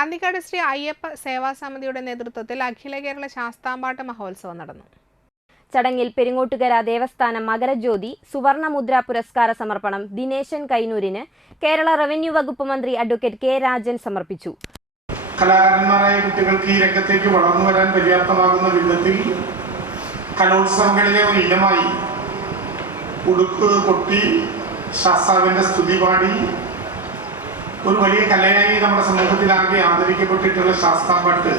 അന്തിക്കാട് ശ്രീ അയ്യപ്പ സേവാ സമിതിയുടെ നേതൃത്വത്തിൽ അഖില കേരള ശാസ്താംപാട്ട് മഹോത്സവം നടന്നു. ചടങ്ങിൽ പെരിങ്ങോട്ടുകര ദേവസ്ഥാനം മകരജ്യോതി സുവർണമുദ്ര പുരസ്കാര സമർപ്പണം ദിനേശൻ കൈനൂരിന് കേരള റവന്യൂ വകുപ്പ് മന്ത്രി അഡ്വക്കേറ്റ് കെ രാജൻ സമർപ്പിച്ചു. കലാകാരന്മാരായ കുട്ടികൾക്ക് ഈ രംഗത്തേക്ക് വളർന്നു വരാൻ പര്യാപ്തമാകുന്ന വിധത്തിൽ കലോത്സവങ്ങളിലെ ഒരു ഇനമായി ഉടുക്ക് കൊട്ടി ശാസ്താവിന്റെ സ്തുതി പാടി ഒരു വലിയ കലയായി നമ്മുടെ സമൂഹത്തിലാകെ ആദരിക്കപ്പെട്ടിട്ടുള്ള ശാസ്താംപാട്ട്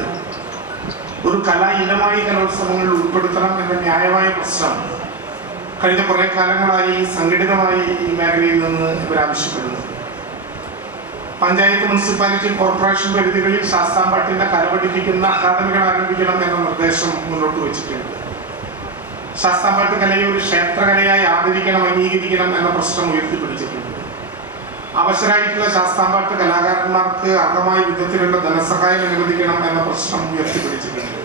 ഒരു കലാ ഇനമായി കലോത്സവങ്ങളിൽ ഉൾപ്പെടുത്തണം എന്ന ന്യായമായ പ്രശ്നം കഴിഞ്ഞ കുറെ കാലങ്ങളായി സംഘടിതമായി ഈ മേഖലയിൽ നിന്ന് ഇവരാവശ്യപ്പെടുന്നു. പഞ്ചായത്ത്, മുനിസിപ്പാലിറ്റി, കോർപ്പറേഷൻ പരിധികളിൽ ശാസ്താംപാട്ടിന്റെ കല പഠിപ്പിക്കുന്ന അക്കാദമികൾ ആരംഭിക്കണം എന്ന നിർദ്ദേശം മുന്നോട്ട് വെച്ചിട്ടുണ്ട്. ശാസ്താംപാട്ട് കലയെ ഒരു ക്ഷേത്രകലയായി ആദരിക്കണം, അംഗീകരിക്കണം എന്ന പ്രശ്നം ഉയർത്തിപ്പിടിച്ചിട്ടുണ്ട്. അവശരായിട്ടുള്ള ശാസ്താംപാട്ട് കലാകാരന്മാർക്ക് അർഹമായ വിധത്തിലുള്ള ധനസഹായം അനുവദിക്കണം എന്ന പ്രശ്നം ഉയർത്തിപ്പിടിച്ചിട്ടുണ്ട്.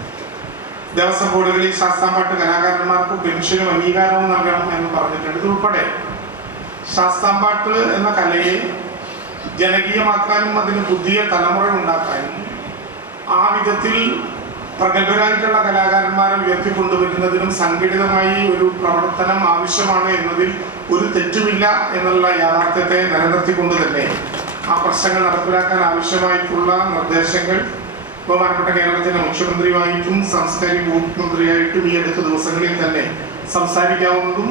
ദേവസ്വം ബോർഡുകളിൽ ശാസ്താംപാട്ട് കലാകാരന്മാർക്ക് പെൻഷനും അംഗീകാരവും നൽകണം എന്ന് പറഞ്ഞിട്ടുണ്ട്. ഇതുൾപ്പെടെ ശാസ്താംപാട്ട് എന്ന കലയെ ജനകീയമാക്കാനും അതിന് പുതിയ തലമുറ ഉണ്ടാക്കാനും ആ വിധത്തിൽ പ്രഗത്ഭരായിട്ടുള്ള കലാകാരന്മാരെ ഉയർത്തിക്കൊണ്ടുവരുന്നതിനും സംഘടിതമായി ഒരു പ്രവർത്തനം ആവശ്യമാണ് എന്നതിൽ ഒരു തെറ്റുമില്ല എന്നുള്ള യാഥാർത്ഥ്യത്തെ നിലനിർത്തിക്കൊണ്ട് തന്നെ ആ പ്രശ്നങ്ങൾ നടപ്പിലാക്കാൻ ആവശ്യമായിട്ടുള്ള നിർദ്ദേശങ്ങൾ ബഹുമാനപ്പെട്ട കേരളത്തിലെ മുഖ്യമന്ത്രിയുമായിട്ടും സാംസ്കാരിക വകുപ്പ് മന്ത്രിയായിട്ടും ഈ അടുത്ത ദിവസങ്ങളിൽ തന്നെ സംസാരിക്കാവുന്നതും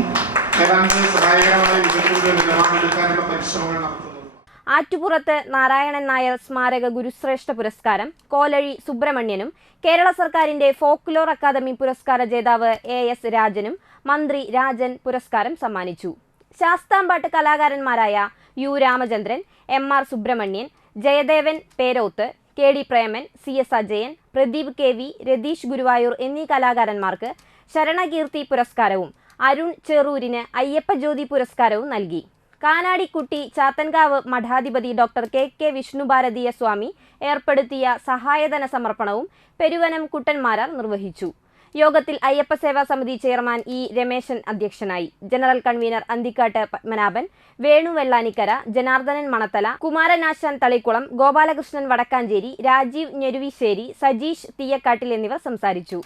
ഏതാണ്ട് സഹായകരമായ വിധത്തിലുള്ള നിലപാടെടുക്കാനുള്ള പരിശ്രമങ്ങൾ നടത്തുന്നത്. ആറ്റുപുറത്ത് നാരായണൻ നായർ സ്മാരക ഗുരുശ്രേഷ്ഠ പുരസ്കാരം കോലഴി സുബ്രഹ്മണ്യനും കേരള സർക്കാരിന്റെ ഫോക്ലോർ അക്കാദമി പുരസ്കാര ജേതാവ് AS രാജനും മന്ത്രി രാജൻ പുരസ്കാരം സമ്മാനിച്ചു. ശാസ്താംപാട്ട് കലാകാരന്മാരായ U Ramachandran, MR Subramanian, Jayadevan Peroth, KD Preman, CS Ajayan, Pradeep KV, Ratheesh Guruvayur എന്നീ കലാകാരന്മാർക്ക് ശരണകീർത്തി പുരസ്കാരവും അരുൺ ചെറൂരിന് അയ്യപ്പ ജ്യോതി പുരസ്കാരവും നൽകി. കാനാടിക്കുട്ടി ചാത്തൻകാവ് മഠാധിപതി ഡോക്ടർ KK വിഷ്ണുഭാരതീയ സ്വാമി ഏർപ്പെടുത്തിയ സഹായധന സമർപ്പണവും പെരുവനം കുട്ടന്മാരാർ നിർവഹിച്ചു. യോഗത്തിൽ അയ്യപ്പ സേവാ സമിതി ചെയർമാൻ E രമേശൻ അധ്യക്ഷനായി. ജനറൽ കൺവീനർ അന്തിക്കാട്ട് പത്മനാഭൻ, വേണു വെള്ളാനിക്കര, ജനാർദ്ദനൻ മണത്തല, കുമാരനാശാൻ തളിക്കുളം, ഗോപാലകൃഷ്ണൻ വടക്കാഞ്ചേരി, രാജീവ് ഞെരുവിശ്ശേരി, സജീഷ് തീയക്കാട്ടിൽ എന്നിവർ സംസാരിച്ചു.